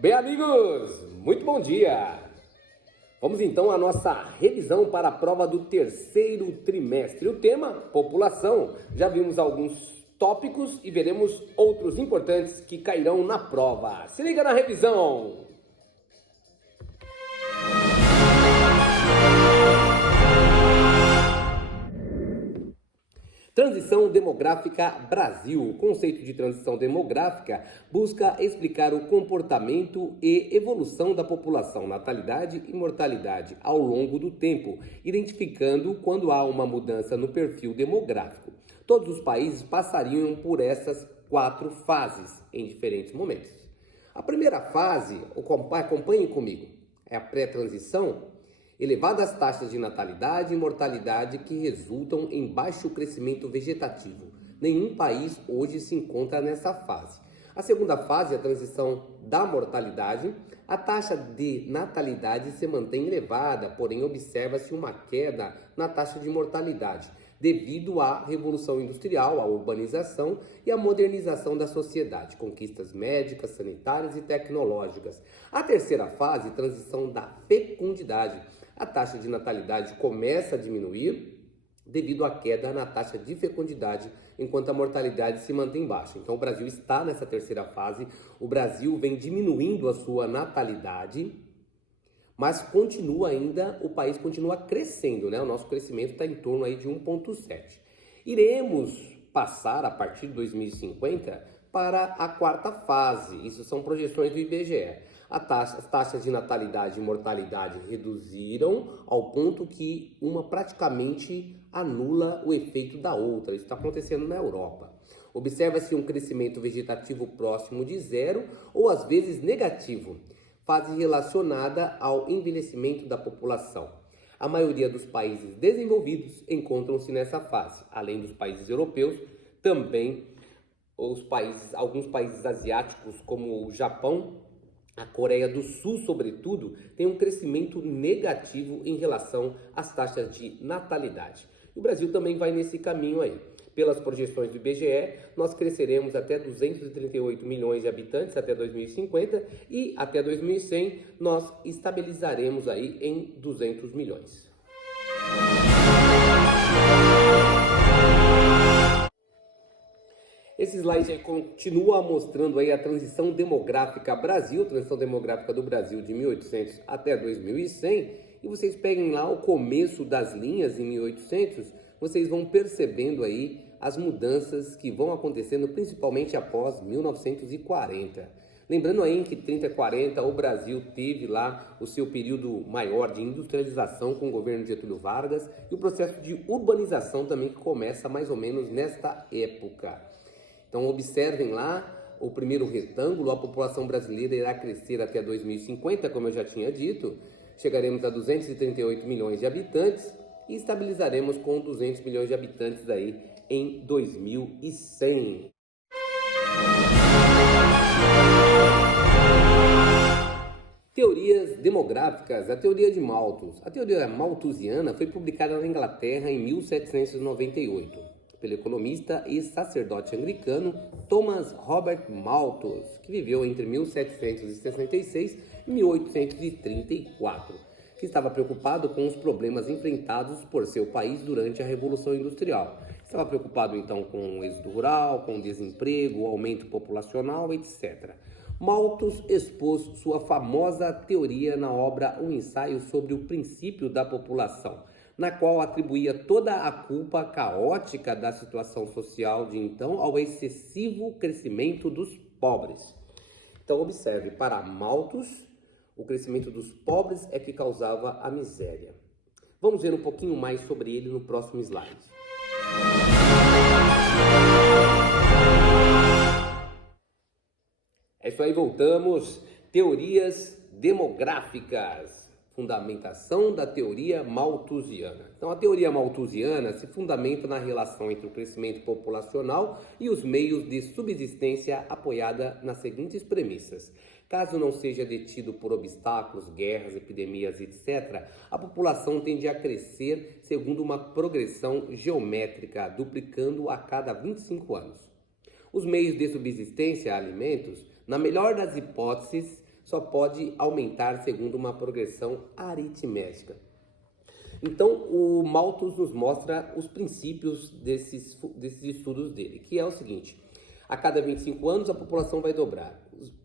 Bem, amigos, muito bom dia! Vamos então à nossa revisão para a prova do terceiro trimestre. O tema, população. Já vimos alguns tópicos e veremos outros importantes que cairão na prova. Se liga na revisão! Transição demográfica Brasil. O conceito de transição demográfica busca explicar o comportamento e evolução da população, natalidade e mortalidade ao longo do tempo, identificando quando há uma mudança no perfil demográfico. Todos os países passariam por essas 4 fases em diferentes momentos. A primeira fase, acompanhe comigo, é a pré-transição. Elevadas taxas de natalidade e mortalidade que resultam em baixo crescimento vegetativo. Nenhum país hoje se encontra nessa fase. A segunda fase é a transição da mortalidade. A taxa de natalidade se mantém elevada, porém observa-se uma queda na taxa de mortalidade, devido à revolução industrial, à urbanização e à modernização da sociedade, conquistas médicas, sanitárias e tecnológicas. A terceira fase, transição da fecundidade. A taxa de natalidade começa a diminuir devido à queda na taxa de fecundidade, enquanto a mortalidade se mantém baixa. Então o Brasil está nessa terceira fase, o Brasil vem diminuindo a sua natalidade, mas o país continua crescendo, né? O nosso crescimento está em torno aí de 1,7. Iremos passar, a partir de 2050, para a quarta fase. Isso são projeções do IBGE. As taxas de natalidade e mortalidade reduziram ao ponto que uma praticamente anula o efeito da outra. Isso está acontecendo na Europa. Observa-se um crescimento vegetativo próximo de zero ou às vezes negativo, fase relacionada ao envelhecimento da população. A maioria dos países desenvolvidos encontram-se nessa fase, além dos países europeus, também alguns países asiáticos como o Japão, a Coreia do Sul, sobretudo, tem um crescimento negativo em relação às taxas de natalidade. O Brasil também vai nesse caminho aí. Pelas projeções do IBGE, nós cresceremos até 238 milhões de habitantes até 2050 e até 2100 nós estabilizaremos aí em 200 milhões. Esse slide aí continua mostrando aí a transição demográfica Brasil, transição demográfica do Brasil de 1800 até 2100, e vocês peguem lá o começo das linhas em 1800, vocês vão percebendo aí as mudanças que vão acontecendo principalmente após 1940. Lembrando aí que em 30 e 40 o Brasil teve lá o seu período maior de industrialização com o governo de Getúlio Vargas e o processo de urbanização também que começa mais ou menos nesta época. Então observem lá o primeiro retângulo, a população brasileira irá crescer até 2050, como eu já tinha dito, chegaremos a 238 milhões de habitantes e estabilizaremos com 200 milhões de habitantes aí em 2100. Teorias demográficas, a teoria de Malthus. A teoria malthusiana foi publicada na Inglaterra em 1798. Pelo economista e sacerdote anglicano Thomas Robert Malthus, que viveu entre 1766 e 1834, que estava preocupado com os problemas enfrentados por seu país durante a Revolução Industrial. Estava preocupado então com o êxodo rural, com o desemprego, o aumento populacional, etc. Malthus expôs sua famosa teoria na obra Um Ensaio sobre o Princípio da População, na qual atribuía toda a culpa caótica da situação social de então ao excessivo crescimento dos pobres. Então observe, para Malthus, o crescimento dos pobres é que causava a miséria. Vamos ver um pouquinho mais sobre ele no próximo slide. É isso aí, voltamos. Teorias demográficas. Fundamentação da teoria malthusiana. Então, a teoria malthusiana se fundamenta na relação entre o crescimento populacional e os meios de subsistência apoiada nas seguintes premissas. Caso não seja detido por obstáculos, guerras, epidemias, etc., a população tende a crescer segundo uma progressão geométrica, duplicando a cada 25 anos. Os meios de subsistência, alimentos, na melhor das hipóteses, só pode aumentar segundo uma progressão aritmética. Então, o Malthus nos mostra os princípios desses estudos dele, que é o seguinte: a cada 25 anos a população vai dobrar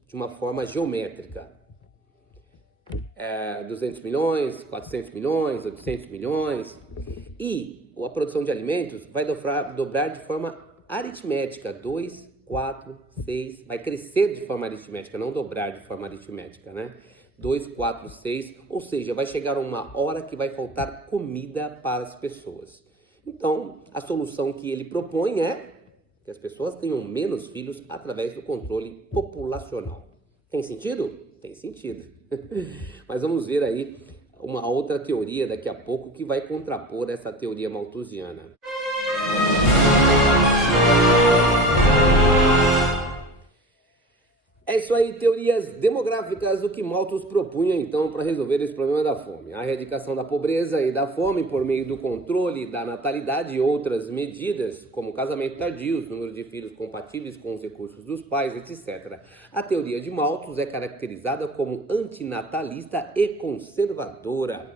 de uma forma geométrica. 200 milhões, 400 milhões, 800 milhões. E a produção de alimentos vai dobrar de forma aritmética, 2, 4, 6, vai crescer de forma aritmética, não dobrar de forma aritmética, né? 2, 4, 6, ou seja, vai chegar uma hora que vai faltar comida para as pessoas. Então, a solução que ele propõe é que as pessoas tenham menos filhos através do controle populacional. Tem sentido? Tem sentido. Mas vamos ver aí uma outra teoria daqui a pouco que vai contrapor essa teoria malthusiana. É isso aí, teorias demográficas, o que Malthus propunha então para resolver esse problema da fome. A erradicação da pobreza e da fome por meio do controle da natalidade e outras medidas, como casamento tardio, número de filhos compatíveis com os recursos dos pais, etc. A teoria de Malthus é caracterizada como antinatalista e conservadora.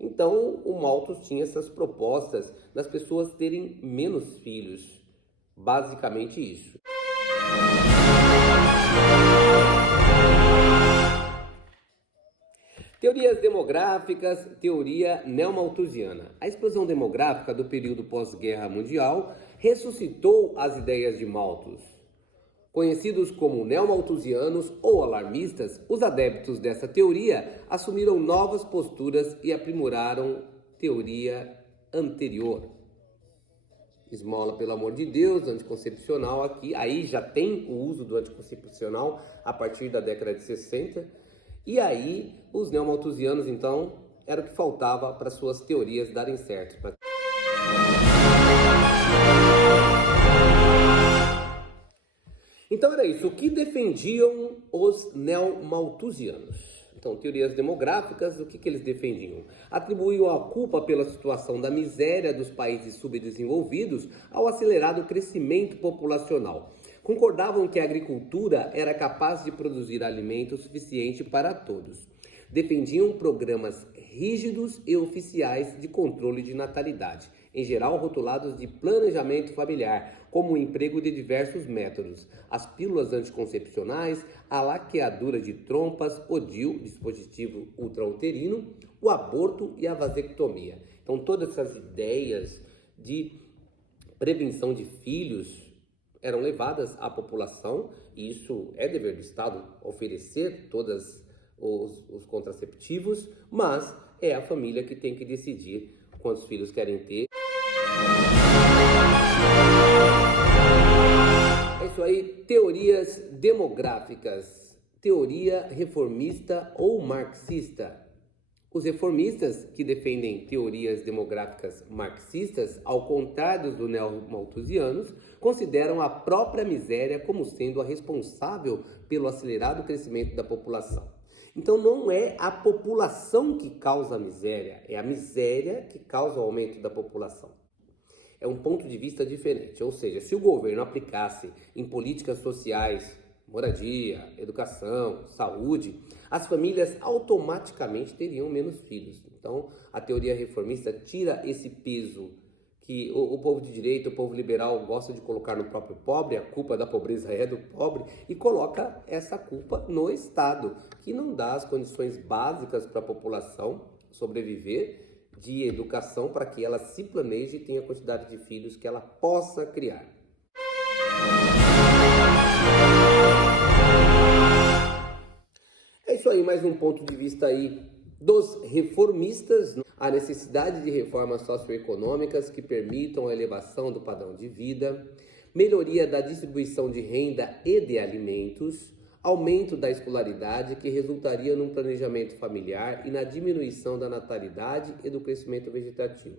Então, o Malthus tinha essas propostas das pessoas terem menos filhos. Basicamente isso. Teorias demográficas, teoria neomalthusiana. A explosão demográfica do período pós-guerra mundial ressuscitou as ideias de Malthus. Conhecidos como neomalthusianos ou alarmistas, os adeptos dessa teoria assumiram novas posturas e aprimoraram teoria anterior. Esmola, pelo amor de Deus, anticoncepcional aqui. Aí já tem o uso do anticoncepcional a partir da década de 60. E aí, os neomalthusianos, então, era o que faltava para suas teorias darem certo. Então era isso. O que defendiam os neomalthusianos? Então, teorias demográficas, o que eles defendiam? Atribuíam a culpa pela situação da miséria dos países subdesenvolvidos ao acelerado crescimento populacional. Concordavam que a agricultura era capaz de produzir alimento suficiente para todos. Defendiam programas rígidos e oficiais de controle de natalidade, em geral rotulados de planejamento familiar, como o emprego de diversos métodos, as pílulas anticoncepcionais, a laqueadura de trompas, o DIU, dispositivo ultrauterino, o aborto e a vasectomia. Então, todas essas ideias de prevenção de filhos eram levadas à população, e isso é dever do Estado oferecer todos os contraceptivos, mas é a família que tem que decidir quantos filhos querem ter. É isso aí, teorias demográficas, teoria reformista ou marxista. Os reformistas, que defendem teorias demográficas marxistas, ao contrário dos neomalthusianos, consideram a própria miséria como sendo a responsável pelo acelerado crescimento da população. Então não é a população que causa a miséria, é a miséria que causa o aumento da população. É um ponto de vista diferente, ou seja, se o governo aplicasse em políticas sociais, moradia, educação, saúde, as famílias automaticamente teriam menos filhos. Então, a teoria reformista tira esse peso que o povo de direita, o povo liberal gosta de colocar no próprio pobre, a culpa da pobreza é do pobre, e coloca essa culpa no Estado, que não dá as condições básicas para a população sobreviver, de educação, para que ela se planeje e tenha a quantidade de filhos que ela possa criar. É isso aí, mais um ponto de vista aí dos reformistas. A necessidade de reformas socioeconômicas que permitam a elevação do padrão de vida, melhoria da distribuição de renda e de alimentos, aumento da escolaridade que resultaria num planejamento familiar e na diminuição da natalidade e do crescimento vegetativo.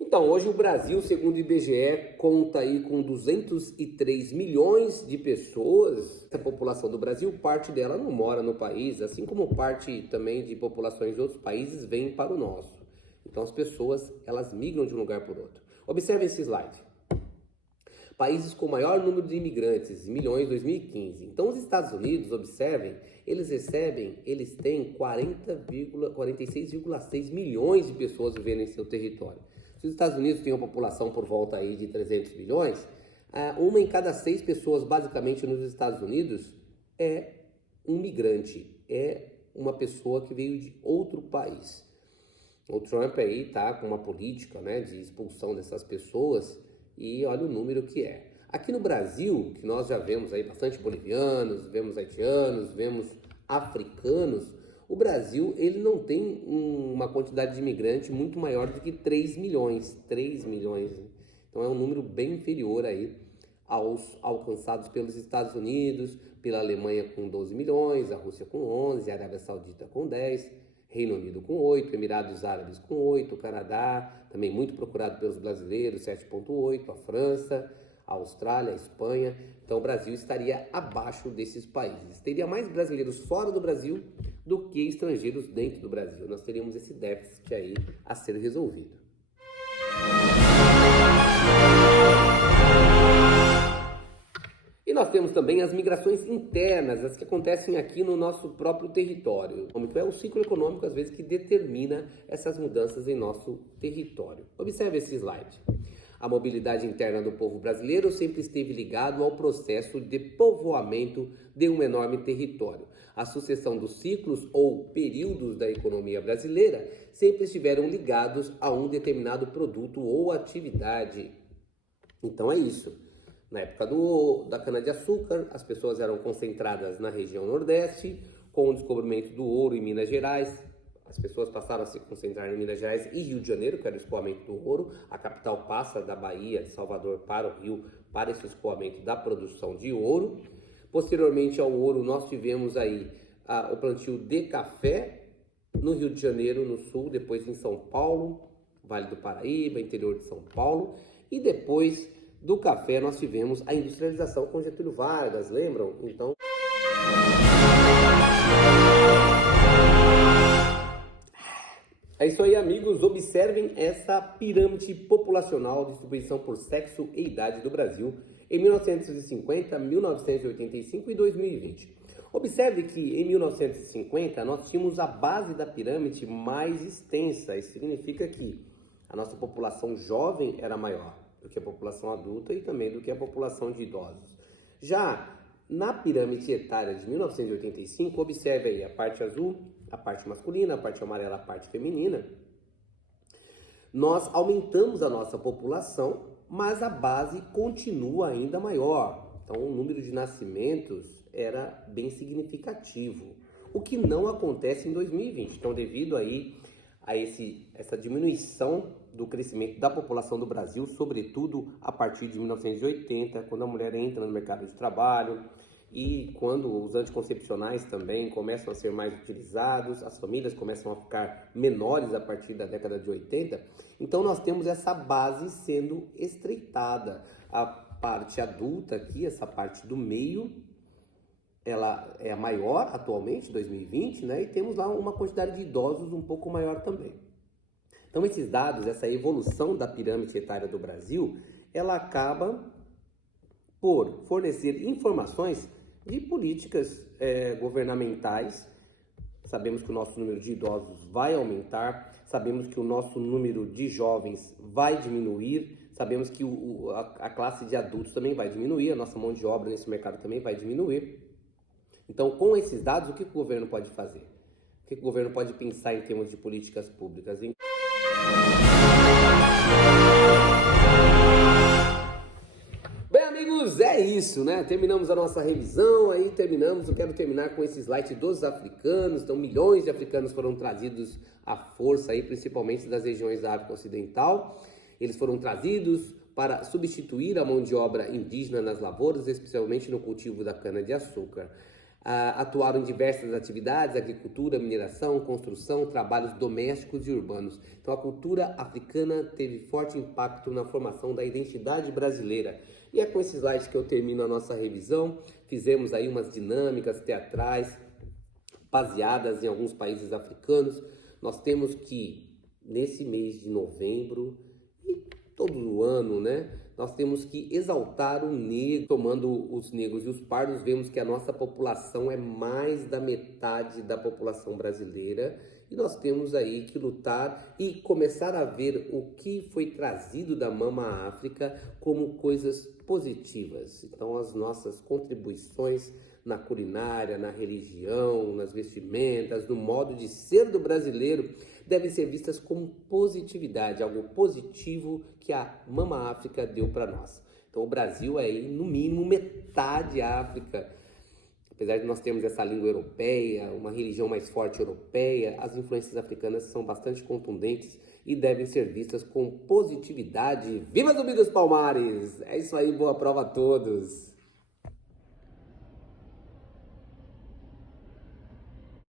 Então, hoje o Brasil, segundo o IBGE, conta aí com 203 milhões de pessoas. A população do Brasil, parte dela não mora no país, assim como parte também de populações de outros países vem para o nosso. Então, as pessoas, elas migram de um lugar para o outro. Observe esse slide. países com maior número de imigrantes, milhões, 2015. Então, os Estados Unidos, observem, eles têm 46,6 milhões de pessoas vivendo em seu território. Se os Estados Unidos têm uma população por volta aí de 300 milhões, uma em cada 6 pessoas, basicamente, nos Estados Unidos é um migrante, é uma pessoa que veio de outro país. O Trump aí tá com uma política, né, de expulsão dessas pessoas e olha o número que é. Aqui no Brasil, que nós já vemos aí bastante bolivianos, vemos haitianos, vemos africanos, o Brasil ele não tem uma quantidade de imigrante muito maior do que 3 milhões. 3 milhões. Então é um número bem inferior aí aos alcançados pelos Estados Unidos, pela Alemanha com 12 milhões, a Rússia com 11, a Arábia Saudita com 10, Reino Unido com 8, Emirados Árabes com 8, o Canadá, também muito procurado pelos brasileiros, 7,8, a França, a Austrália, a Espanha. Então o Brasil estaria abaixo desses países. Teria mais brasileiros fora do Brasil do que estrangeiros dentro do Brasil. Nós teríamos esse déficit aí a ser resolvido. E nós temos também as migrações internas, as que acontecem aqui no nosso próprio território. É o ciclo econômico, às vezes, que determina essas mudanças em nosso território. Observe esse slide. A mobilidade interna do povo brasileiro sempre esteve ligado ao processo de povoamento de um enorme território. A sucessão dos ciclos ou períodos da economia brasileira sempre estiveram ligados a um determinado produto ou atividade. Então é isso. Na época da cana-de-açúcar, as pessoas eram concentradas na região Nordeste. Com o descobrimento do ouro em Minas Gerais, as pessoas passaram a se concentrar em Minas Gerais e Rio de Janeiro, que era o escoamento do ouro. A capital passa da Bahia, de Salvador, para o Rio, para esse escoamento da produção de ouro. Posteriormente ao ouro, nós tivemos aí o plantio de café no Rio de Janeiro, no sul, depois em São Paulo, Vale do Paraíba, interior de São Paulo, e depois do café nós tivemos a industrialização com Getúlio Vargas, lembram? Então, é isso aí, amigos. Observem essa pirâmide populacional, distribuição por sexo e idade do Brasil em 1950, 1985 e 2020. Observe que em 1950 nós tínhamos a base da pirâmide mais extensa. Isso significa que a nossa população jovem era maior do que a população adulta e também do que a população de idosos. Já na pirâmide etária de 1985, observe aí a parte azul, a parte masculina, a parte amarela, a parte feminina. Nós aumentamos a nossa população, mas a base continua ainda maior. Então o número de nascimentos era bem significativo, o que não acontece em 2020. Então, devido aí a essa diminuição do crescimento da população do Brasil, sobretudo a partir de 1980, quando a mulher entra no mercado de trabalho e quando os anticoncepcionais também começam a ser mais utilizados, as famílias começam a ficar menores a partir da década de 80, então nós temos essa base sendo estreitada. A parte adulta aqui, essa parte do meio, ela é a maior atualmente, 2020, né? E temos lá uma quantidade de idosos um pouco maior também. Então esses dados, essa evolução da pirâmide etária do Brasil, ela acaba por fornecer informações de políticas governamentais. Sabemos que o nosso número de idosos vai aumentar, sabemos que o nosso número de jovens vai diminuir, sabemos que a classe de adultos também vai diminuir, a nossa mão de obra nesse mercado também vai diminuir. Então, com esses dados, o que o governo pode fazer? O que o governo pode pensar em termos de políticas públicas? Bem, amigos, é isso, né? Terminamos a nossa revisão, eu quero terminar com esse slide dos africanos. Então, milhões de africanos foram trazidos à força aí, principalmente das regiões da África Ocidental. Eles foram trazidos para substituir a mão de obra indígena nas lavouras, especialmente no cultivo da cana-de-açúcar. Atuaram em diversas atividades, agricultura, mineração, construção, trabalhos domésticos e urbanos. Então a cultura africana teve forte impacto na formação da identidade brasileira. E é com esses slides que eu termino a nossa revisão. Fizemos aí umas dinâmicas teatrais baseadas em alguns países africanos. Nós temos que, nesse mês de novembro e todo o ano, né, nós temos que exaltar o negro. Tomando os negros e os pardos, vemos que a nossa população é mais da metade da população brasileira e nós temos aí que lutar e começar a ver o que foi trazido da Mama África como coisas positivas. Então, as nossas contribuições na culinária, na religião, nas vestimentas, no modo de ser do brasileiro, devem ser vistas como positividade, algo positivo que a Mama África deu para nós. Então o Brasil é aí, no mínimo, metade África. Apesar de nós termos essa língua europeia, uma religião mais forte europeia, as influências africanas são bastante contundentes e devem ser vistas com positividade. Viva Zumbi dos Palmares! É isso aí, boa prova a todos!